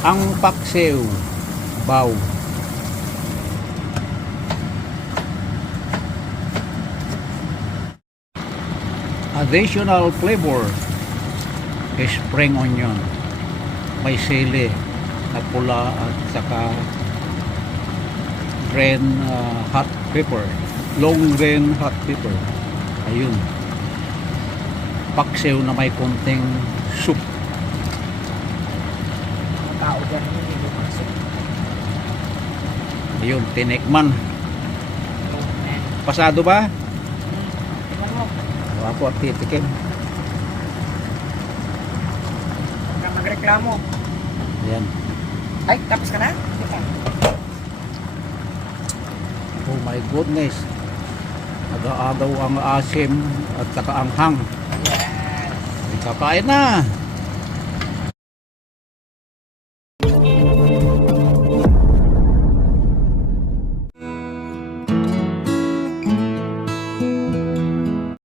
Ang paksiw baw. Additional flavor, spring onion, may sili na pula at saka green hot pepper, long green hot pepper. Ayun, paksiw na may konting soup. Tao dyan, hindi mo pasok. Ayun, tinikman. Pasado ba? Tingnan mo, Ako at titikim. huwag ka magreklamo. Ayan. Ay, tapos ka na? Hindi pa. Oh my goodness. Nag-aagaw ang asim at saka ang hang. Yes. Kakain na.